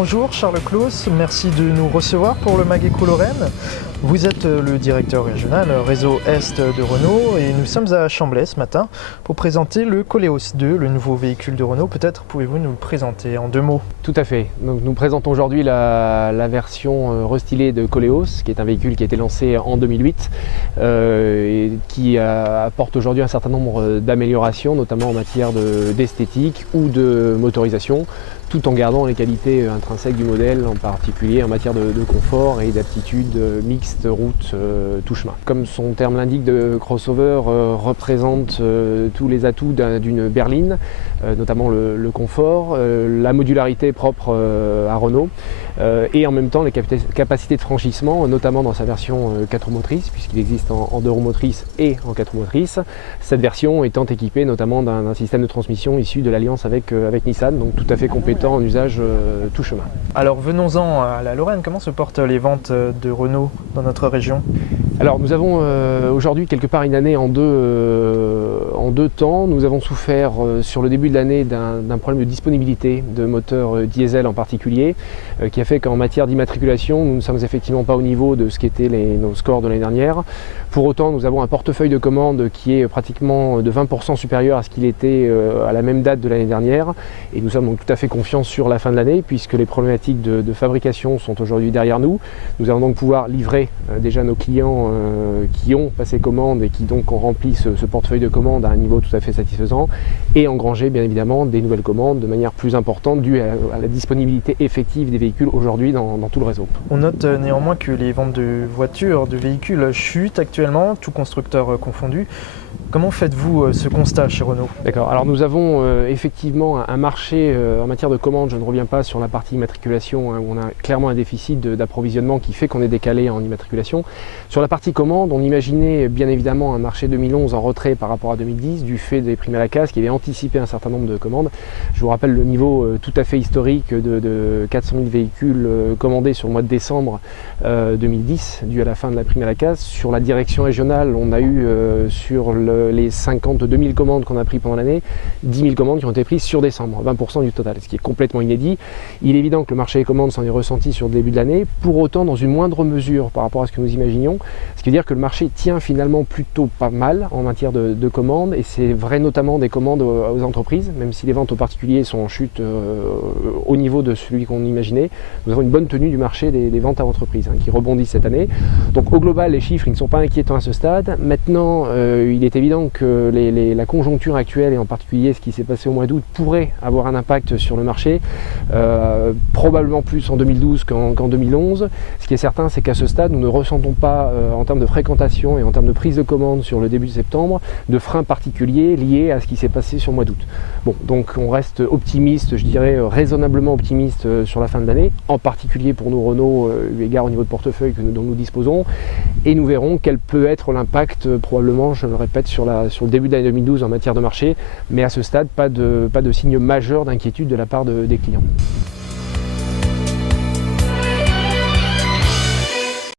Bonjour Charles Claus, merci de nous recevoir pour le Mag Éco Lorraine. Vous êtes le directeur régional réseau Est de Renault et nous sommes à Chamblay ce matin pour présenter le Koleos 2, le nouveau véhicule de Renault. Peut-être pouvez-vous nous le présenter en deux mots? Tout à fait. Donc, nous présentons aujourd'hui la version restylée de Koleos, qui est un véhicule qui a été lancé en 2008 et qui apporte aujourd'hui un certain nombre d'améliorations, notamment en matière d'esthétique ou de motorisation, tout en gardant les qualités intrinsèques du modèle, en particulier en matière de confort et d'aptitude mixte route tout chemin. Comme son terme l'indique, de crossover représente tous les atouts d'une berline, notamment le confort, la modularité propre à Renault et en même temps les capacités de franchissement, notamment dans sa version 4 roues motrices, puisqu'il existe en 2 roues motrices et en 4 roues motrices, cette version étant équipée notamment d'un système de transmission issu de l'alliance avec Nissan, donc tout à fait compétent en usage tout chemin. Alors venons-en à la Lorraine, comment se portent les ventes de Renault dans notre région? Alors nous avons aujourd'hui quelque part une année en deux temps. Nous avons souffert sur le début de l'année d'un problème de disponibilité de moteurs diesel en particulier, qui a fait qu'en matière d'immatriculation, nous ne sommes effectivement pas au niveau de ce qu'étaient nos scores de l'année dernière. Pour autant, nous avons un portefeuille de commandes qui est pratiquement de 20% supérieur à ce qu'il était à la même date de l'année dernière. Et nous sommes donc tout à fait confiants sur la fin de l'année, puisque les problématiques de fabrication sont aujourd'hui derrière nous. Nous allons donc pouvoir livrer déjà nos clients qui ont passé commande et qui donc ont rempli ce portefeuille de commandes à un niveau tout à fait satisfaisant, et engranger bien évidemment des nouvelles commandes de manière plus importante due à la disponibilité effective des véhicules aujourd'hui dans tout le réseau. On note néanmoins que les ventes de voitures, de véhicules chutent actuellement, tout constructeur confondu. Comment faites-vous ce constat chez Renault? D'accord, alors nous avons effectivement un marché en matière de commandes, je ne reviens pas sur la partie immatriculation, où on a clairement un déficit d'approvisionnement qui fait qu'on est décalé en immatriculation. Sur la partie commande, on imaginait bien évidemment un marché 2011 en retrait par rapport à 2010 du fait des primes à la casse qui avaient anticipé un certain nombre de commandes. Je vous rappelle le niveau tout à fait historique de 400 000 véhicules commandés sur le mois de décembre 2010 dû à la fin de la prime à la casse. Sur la direction régionale, on a eu sur les 52 000 commandes qu'on a prises pendant l'année, 10 000 commandes qui ont été prises sur décembre, 20% du total, ce qui est complètement inédit. Il est évident que le marché des commandes s'en est ressenti sur le début de l'année, pour autant dans une moindre mesure par rapport à ce que nous imaginions, ce qui veut dire que le marché tient finalement plutôt pas mal en matière de commandes, et c'est vrai notamment des commandes aux entreprises, même si les ventes aux particuliers sont en chute au niveau de celui qu'on imaginait. Nous avons une bonne tenue du marché des ventes à entreprises qui rebondissent cette année. Donc au global, les chiffres ils ne sont pas inquiétants à ce stade. Maintenant, il est évident que la conjoncture actuelle, et en particulier ce qui s'est passé au mois d'août, pourrait avoir un impact sur le marché, probablement plus en 2012 qu'en 2011. Ce qui est certain, c'est qu'à ce stade, nous ne ressentons pas, en termes de fréquentation et en termes de prise de commande sur le début de septembre, de freins particuliers liés à ce qui s'est passé sur le mois d'août. Bon, donc on reste optimiste, je dirais raisonnablement optimiste sur la fin de l'année, en particulier pour nous Renault, eu égard au niveau de portefeuille dont nous disposons, et nous verrons quel peut être l'impact probablement, je le répète, sur le début de l'année 2012 en matière de marché, mais à ce stade, pas de signe majeur d'inquiétude de la part des clients.